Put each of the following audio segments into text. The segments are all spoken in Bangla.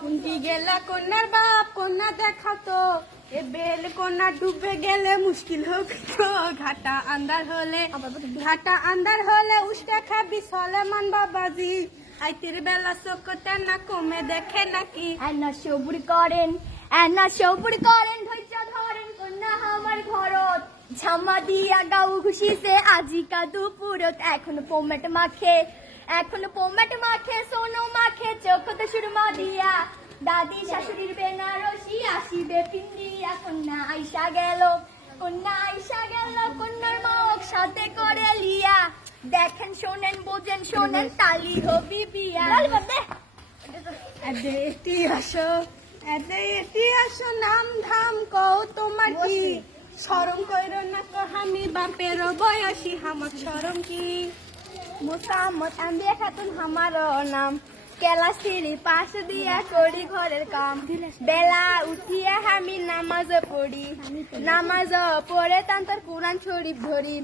কুন্তি গেলা কন্যার বাপ কন্যা দেখাতো এ বেল কন্যা ডুবে গেলে মুশকিল হবে তো ঘাটা আন্দার হলে উস্তে খাবি সলেমান বাবাজি আইতির বেলা চোখতে না কমে দেখে নাকি এনা সবুর করেন ধৈর্য ধরেন কন্যা আমার ঘরত ঝামা দিয়া গাউ খুশিতে আজিকা দুপুরত এখন পোমেট মাখে সোনো মাখে চোখতে সুরমা দিয়া দাদি শাশুড়ির বেনারসি আসিবে পিন্দিয়া কন্যা আইসা গেল কন্যার মাওক সাথে করে লিয়া দেখেন শোনেন বোঝেন শোনেন তালি হবি বিয়া এটি আসো নাম ধাম কও তোমার কি শরম কইর না তো আমি বাপের বয়সী আমার শরম কি মোসাম্মদ আম্বিয়া খাতুন হামারো নাম কেলা সিঁড়ি পাশ দিয়া করি ঘরের কাম বেলা উঠিয়া আমি নামাজ পড়ে তান্তর কোরআন শরীফ ধরি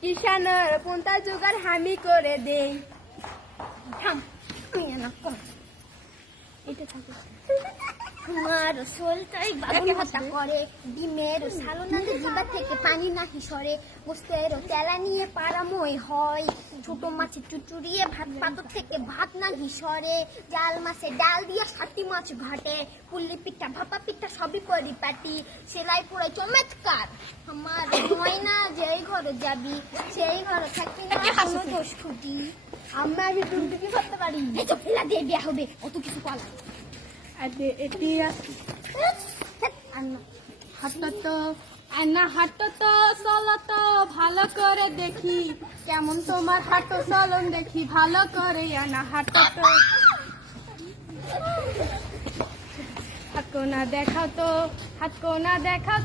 কিষানের পন্থা জোগাড় হামি করে দেই আমার সোলটাই বাবুল হত্যা করে ডিমের সালোনাতে জিবা থেকে পানি নাহি সরে গোস্তের তেলা নিয়ে পারাময় হয় ছোট মাছের চুচুড়িয়ে ভাত পাতর থেকে ভাত নাহি সরে জাল মাছে ডাল দিয়ে 7টি মাছ ঘাটে পুল্লি পিঠা ভাপা পিঠা সবই পরিপাটি সেলাই পুরো চমৎকার আমার ময়না যেই ঘরে যাবি সেই ঘরে থাকবি না কোনো দোষ খুঁটি আমরা তুমি কি করতে পারি এই তো ফেলা দিয়ে বিয়া হবে অত কিছু কলা এটি হাঁটো তো চলো তো ভালো করে দেখি কেমন তোমার হাঁটো চলন দেখি ভালো করে হাঁটো তো হাতকোনা দেখাও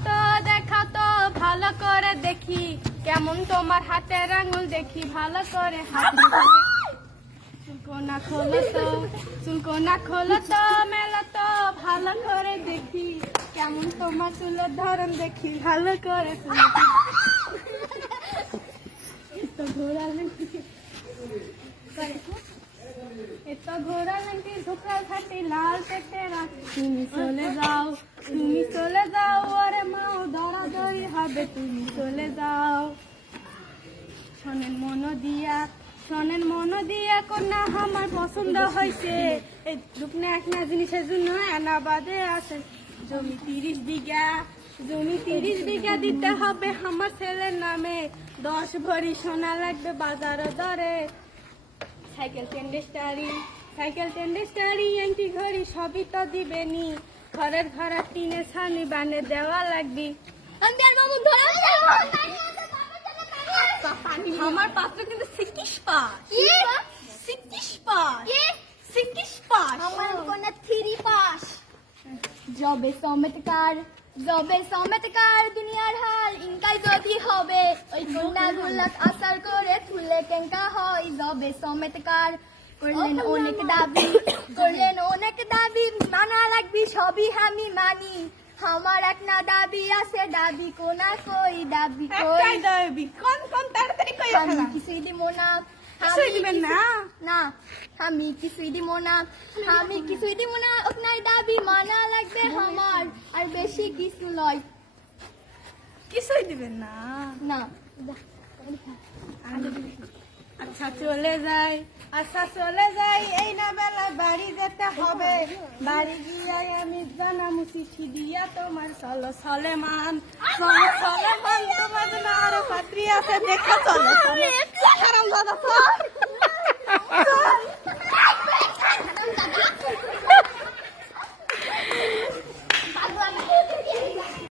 তো ভালো করে দেখি কেমন তোমার হাতের আঙুল দেখি ভালো করে চুলকোনা খোলো তো মেলো তো ভালো করে দেখি কেমন তোমার চুলের ধরন দেখি ভালো করে ঘোড়া লেন্টি ধোকার খাটি লাল পেটে রাখি তুমি চলে যাও ওরে মাও দরাদরি হবে তুমি চলে যাও শোনেন মন দিয়া কন্যা আমার পছন্দ হয়েছে এই রূপনা একটা জিনিসের জন্য এনাবাদে আছে জমি 30 বিঘা দিতে হবে আমার ছেলের নামে 10 ভরি সোনা লাগবে বাজার দরে সাইকেল টেন্ডেস্টারি এন্টি ঘড়ি সবই তো দিবেনি ঘরের ঘরা টিনে ছানি বানে দেওয়া লাগবে আমার পাত্র কিন্তু 6 পাস আমার কোনা 3 পাস জবে সমেতকার দুনিয়ার হাল ইনকাই যদি হবে ওই কন্যা গুলাক আসার করে তুলে কেঙ্কা হয় জবে সমেতকার করলেন অনেক দাবি মানা লাগবি সবই আমি মানি আমার এক না দাবি আছে দাবি কোনা কই দাবি কোন তাড়াতাড়ি কই আমি কিছুই দিব না আমি কিছুই দিব না আপনার দাবি মানা লাগবে আমার আর বেশি কিছু লয় কিছুই দিবেন না আচ্ছা চলে যাই এই না বেলা বাড়ি যেতে হবে বাড়ি গিয়ে আমি জানামু চিঠি দিয়া তোমার সলেমান তোমার জন্য আরো পাত্রী আছে দেখা চলো